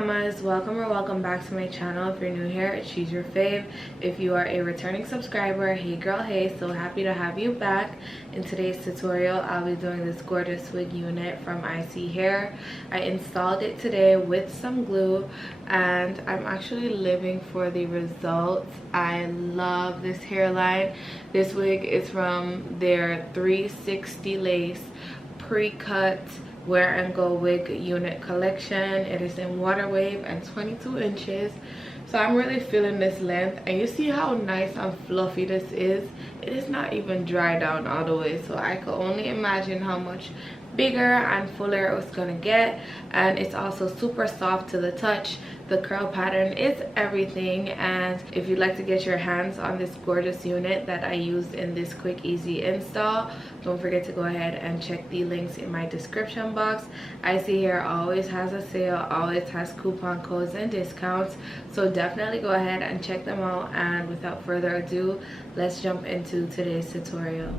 mamas, welcome or welcome back to my channel. If you're new here, it's She's Your Fave. If you are a returning subscriber, hey girl, hey, so happy to have you back. In today's tutorial, I'll be doing this gorgeous wig unit from ISEE Hair. I installed it today with some glue and I'm actually living for the results. I love this hairline. This wig is from their 360 lace pre-cut wear and go wig unit collection. It is in water wave and 22 inches, so I'm really feeling this length, and you see how nice and fluffy this is. It is not even dry down all the way, so I could only imagine how much bigger and fuller it was gonna get. And it's also super soft to the touch. The curl pattern is everything, and if you'd like to get your hands on this gorgeous unit that I used in this quick easy install, don't forget to go ahead and check the links in my description box. ISEE Hair always has a sale, always has coupon codes and discounts, so definitely go ahead and check them out. And without further ado, let's jump into today's tutorial.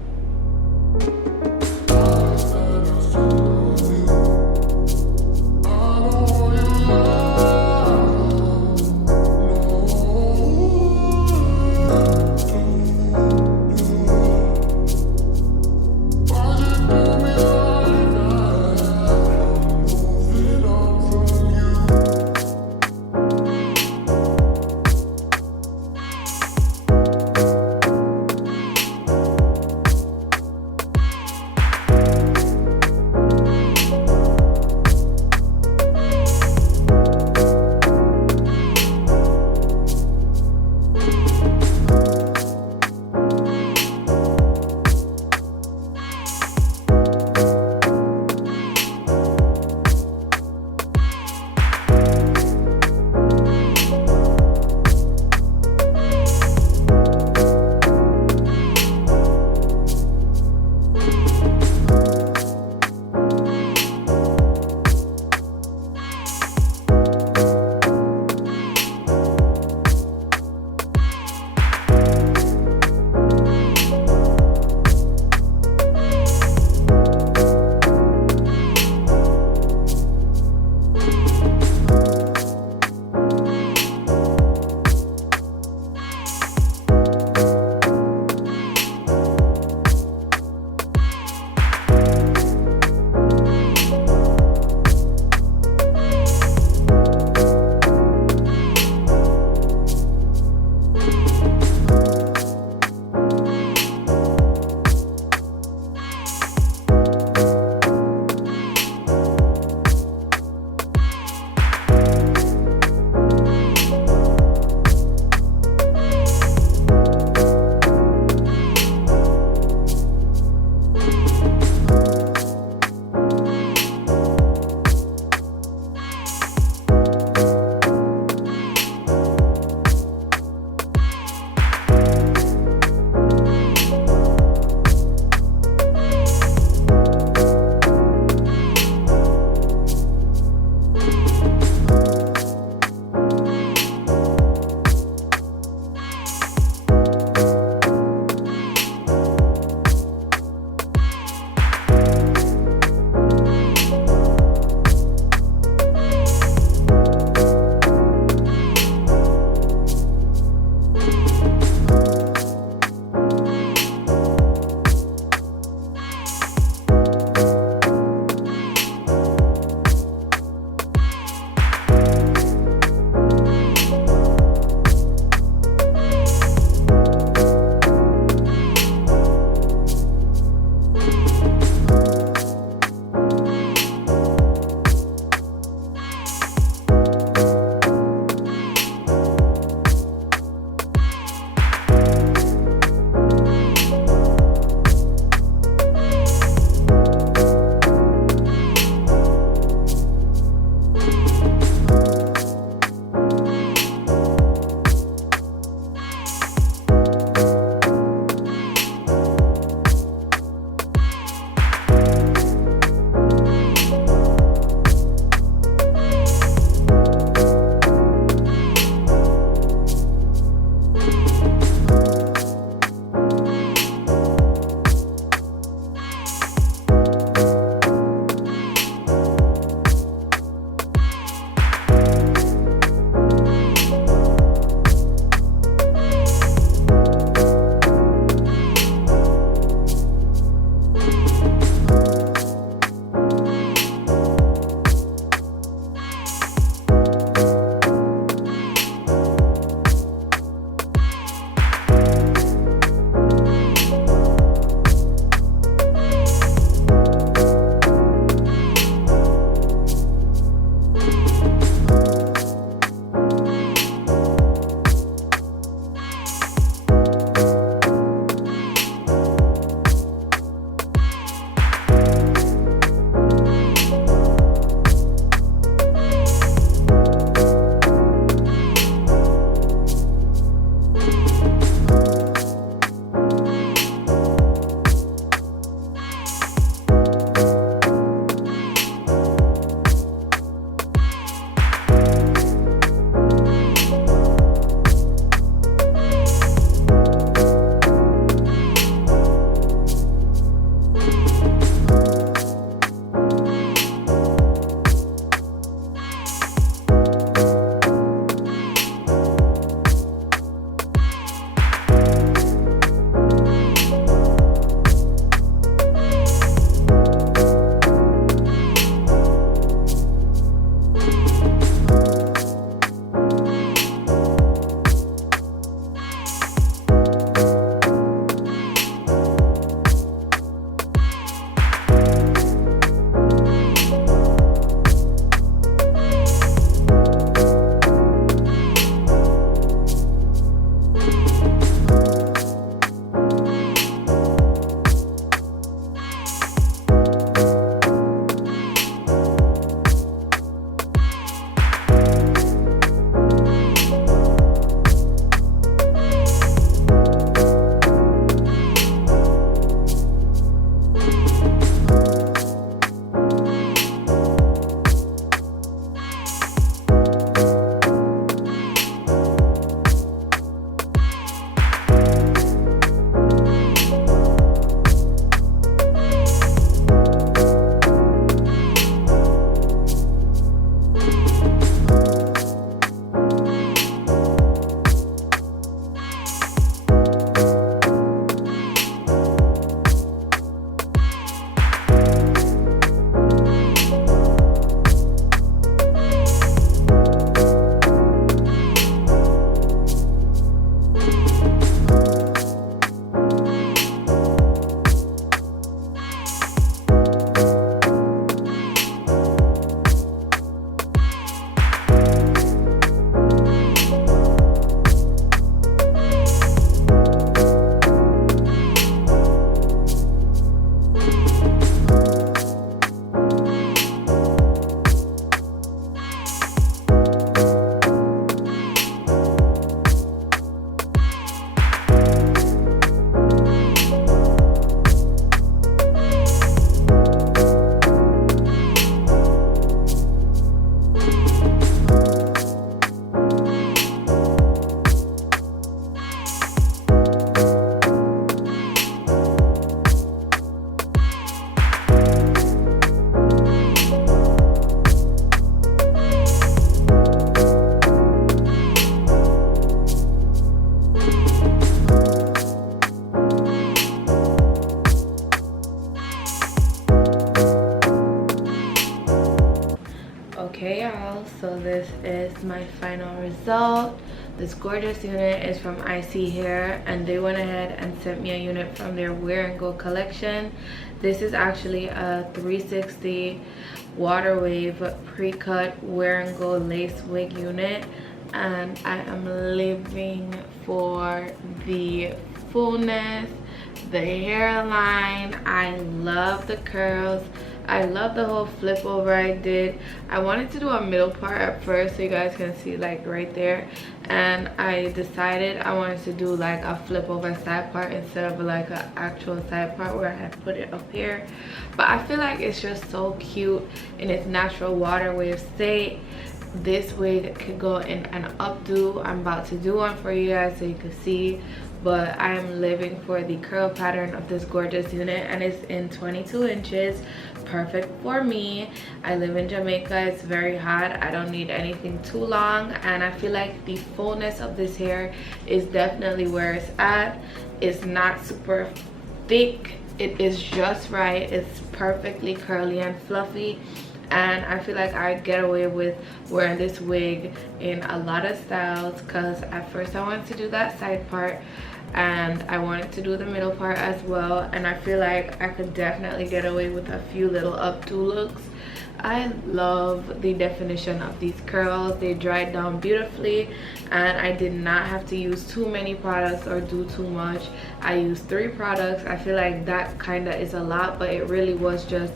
Okay y'all, so this is my final result. This gorgeous unit is from ISEE Hair, and they went ahead and sent me a unit from their Wear and Go collection. This is actually a 360 water wave pre-cut Wear and Go lace wig unit, and I am living for the fullness, the hairline. I love the curls. I love the whole flip over I did. I wanted to do a middle part at first so you guys can see like right there, and I decided I wanted to do like a flip over side part instead of like an actual side part where I had put it up here. But I feel like it's just so cute in its natural water wave state. This wig could go in an updo. I'm about to do one for you guys so you can see, but I am living for the curl pattern of this gorgeous unit, and it's in 22 inches. Perfect for me. I live in Jamaica. It's very hot. I don't need anything too long, and I feel like the fullness of this hair is definitely where it's at. It's not super thick. It is just right. It's perfectly curly and fluffy, and I feel like I get away with wearing this wig in a lot of styles, because at first I wanted to do that side part and I wanted to do the middle part as well, and I feel like I could definitely get away with a few little updo looks. I love the definition of these curls. They dried down beautifully, and I did not have to use too many products or do too much. I used 3 products. I feel like that kind of is a lot, but it really was just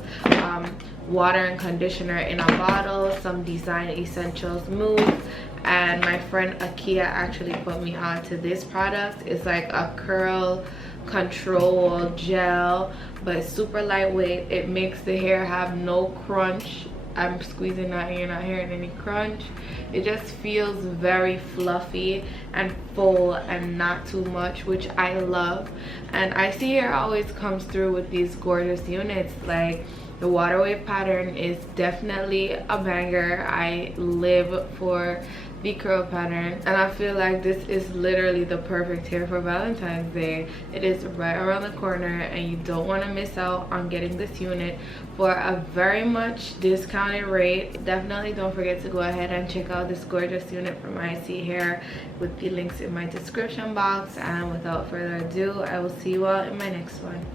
water and conditioner in a bottle, some design essentials mousse, and my friend Akia actually put me on to this product. It's like a curl control gel, but it's super lightweight. It makes the hair have no crunch. I'm squeezing that, you're not hearing any crunch. It just feels very fluffy and full and not too much, which I love. And ISEE Hair always comes through with these gorgeous units. Like, the water wave pattern is definitely a banger. I live for the curl pattern, and I feel like this is literally the perfect hair for Valentine's Day. It is right around the corner, and you don't want to miss out on getting this unit for a very much discounted rate. Definitely don't forget to go ahead and check out this gorgeous unit from ISEE Hair with the links in my description box. And without further ado, I will see you all in my next one.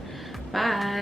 Bye.